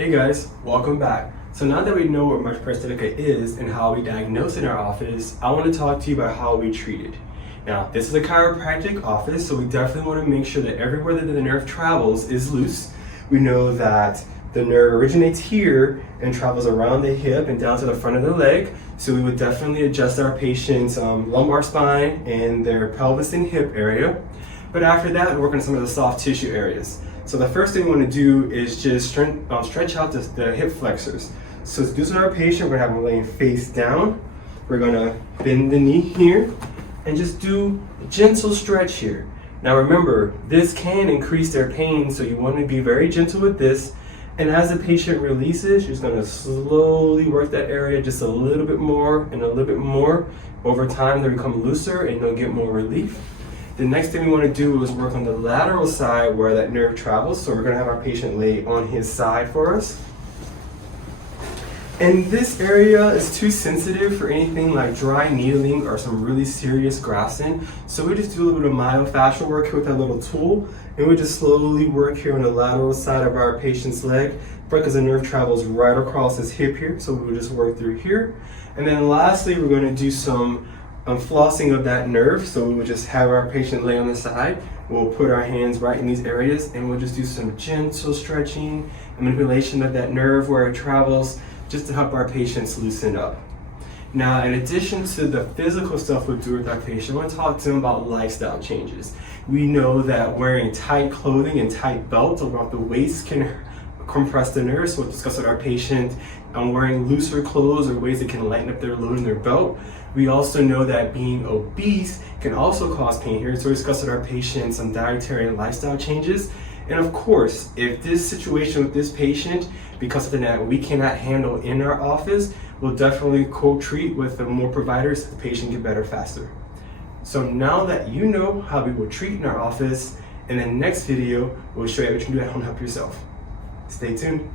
Hey guys, welcome back. So now that we know what Meralgia Paresthetica is and how we diagnose in our office, I want to talk to you about how we treat it. Now, this is a chiropractic office, so we definitely want to make sure that everywhere that the nerve travels is loose. We know that the nerve originates here and travels around the hip and down to the front of the leg. So we would definitely adjust our patient's lumbar spine and their pelvis and hip area. But after that, we work on some of the soft tissue areas. So the first thing we want to do is just stretch out the hip flexors. So to do this with our patient, we're going to have them laying face down. We're going to bend the knee here and just do a gentle stretch here. Now remember, this can increase their pain, so you want to be very gentle with this. And as the patient releases, you're just going to slowly work that area just a little bit more and a little bit more. Over time, they'll become looser and they'll get more relief. The next thing we want to do is work on the lateral side where that nerve travels. So we're going to have our patient lay on his side for us. And this area is too sensitive for anything like dry needling or some really serious grafting. So we just do a little bit of myofascial work here with that little tool. And we just slowly work here on the lateral side of our patient's leg, because the nerve travels right across his hip here. So we will just work through here. And then lastly, we're going to do some flossing of that nerve. So we would just have our patient lay on the side. We'll put our hands right in these areas and we'll just do some gentle stretching and manipulation of that nerve where it travels, just to help our patients loosen up. Now, in addition to the physical stuff we do with our patient, I want to talk to them about lifestyle changes. We know that wearing tight clothing and tight belts around the waist can compress the nerves, so we'll discuss with our patient on wearing looser clothes or ways that can lighten up their load in their belt. We also know that being obese can also cause pain here, so we discuss with our patients some dietary and lifestyle changes. And of course, if this situation with this patient, because of that we cannot handle in our office, we'll definitely co-treat with the more providers so the patient get better faster. So now that you know how we will treat in our office, in the next video, we'll show you what you can do at home to help yourself. Stay tuned.